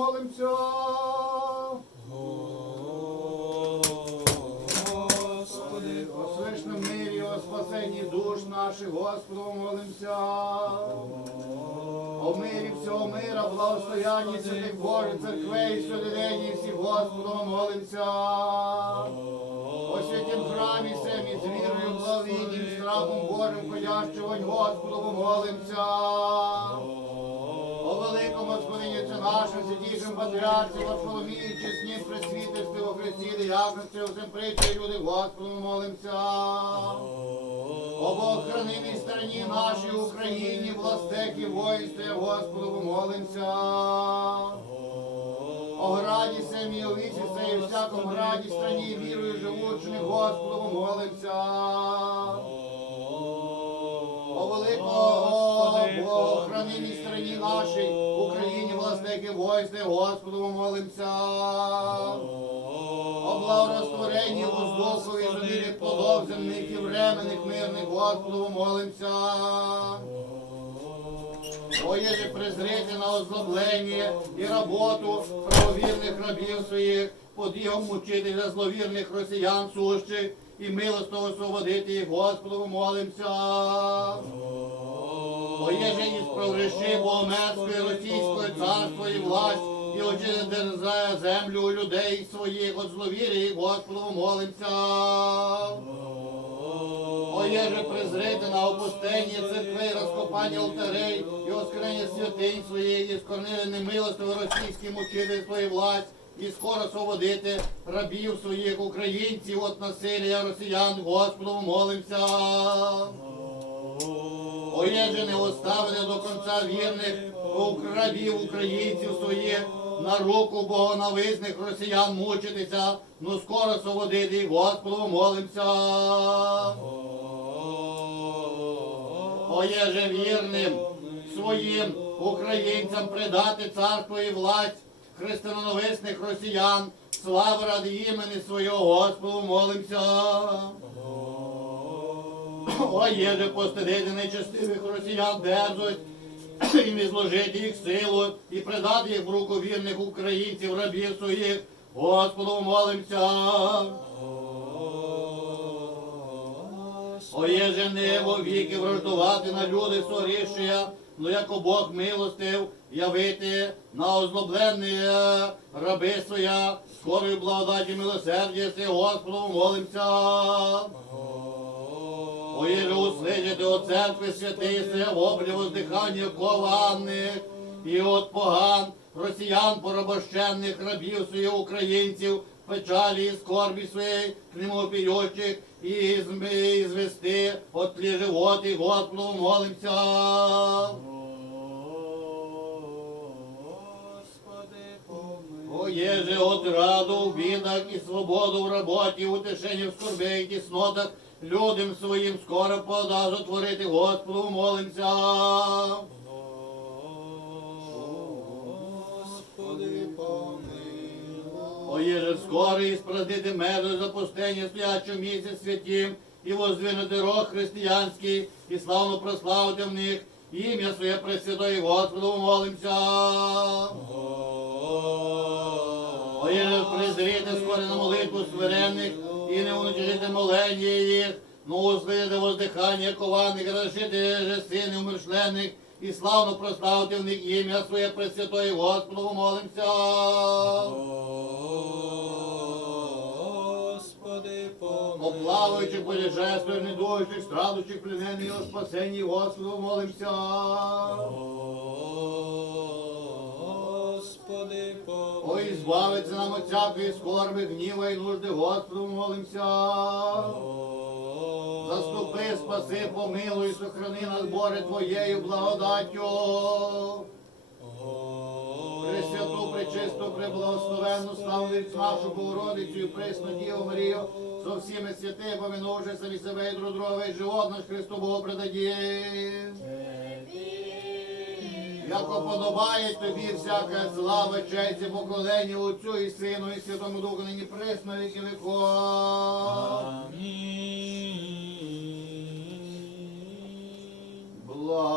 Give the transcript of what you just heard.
Молимся. Господи, О свишному мирі, о спасенні душ наших, Господу, молимся. О мирі всього мира, благостоянні святих Божих церквей, святиденні всіх Господу, молимся. О святім храмі семі з вірою, благовінням, страхом Божим, ходящого Господу, молимся. Великому Господиніці нашим, святійшим патріарсі, Варфоломії, чесні присвітисти, о Христі, диякності, усім притчі, люди, Господу, молимся. Об охранимій стороні нашій Україні, властеки, воїнстві, Господу, молимся. О граді семі, о вісі сей, всякому граді, страні, вірою живучими, Господу, молимся. Охранимій стороні нашій, Україні, власники войсти, Господу, молимся. О благорозтворенні воздухові, жодних плодов земних і временних мирних, Господу, молимся. О, єже презрити на озлоблення і роботу правовірних рабів своїх, подігом мучити за зловірних росіян сущих, і милостиво освободити їх, Господу, молимся. О, єже із прогреши Богомерської, російської царства і власть, і очистити землю людей своїх от зловір'я, Господу, молимся. О, єже презрити на опустення церкви, розкопання алтарей і оскорення святинь своєї, скорнили немилостиво російським учити свою власть, і скоро освободити рабів своїх українців от насилля росіян, Господу молимся. О, не оставили до конца вірних рабів українців своїх, на руку богонависних росіян мучитися, ну скоро освободити їх, Господу молимся. О, вірним своїм українцям придати царство і власть християновисних росіян, слави ради імені свого, Господу молимся. О, єже постидити нечестивих росіян дерзость, і не зложити їх силу, і придати їх в руку вірних українців, рабів своїх, Господу молимся. О, єже не во віки враждувати на люди сорішия, ну як Бог милостив, явити на озлобленні раби своя, скорою благодаті милосердя, Господу молимся. О, єже услидіти о церкви святиси, в облі воздихання кованих, і от поган, росіян порабощенних, рабів своїх українців, печалі і скорбі своєї, к пійочих, і і звести от тлі животи, Господу молимся. Єже от раду в бідах і свободу в роботі, утешення в скорбі і тіснотах, людям своїм скоро подасть творити, Господу молимся. Господи, помилуй. О, єже скоро і спраздити меду запустення стоячу місяць святім, і воздвинути рог християнський, і славно прославити в них, ім'я своє Пресвятої Господу молимся. О, єже презріти скоро на молитву смиренних, і не уничижити молення їх, ну услидити воздихання кованих, розшити же сини умершлених, і славно прославити в них ім'я своє Пресвятої Господу молимся. Господи, помилуй. Оплаваючих, поліжествує, недуючих, страдучих, о спасенні Господу молимся. Господи, помилуй. Ой, збавиться нам от всякої скорби, гніва і нужди, Господу молимся. Заступи, спаси, помилуй, сохрани нас, Боже, Твоєю благодаттю. Пресвяту, пречисту, преблагословенну, славницю нашу Богородицю і пресну Діву Марію, со всіми святими, помінувши самі себе і друг друга, і живот наш Христу Богу предадім як оподобає тобі всяка слава, честь і поколення Отцю і Сину, і Святому Духу, нині присно віки віков. Амінь. Благо.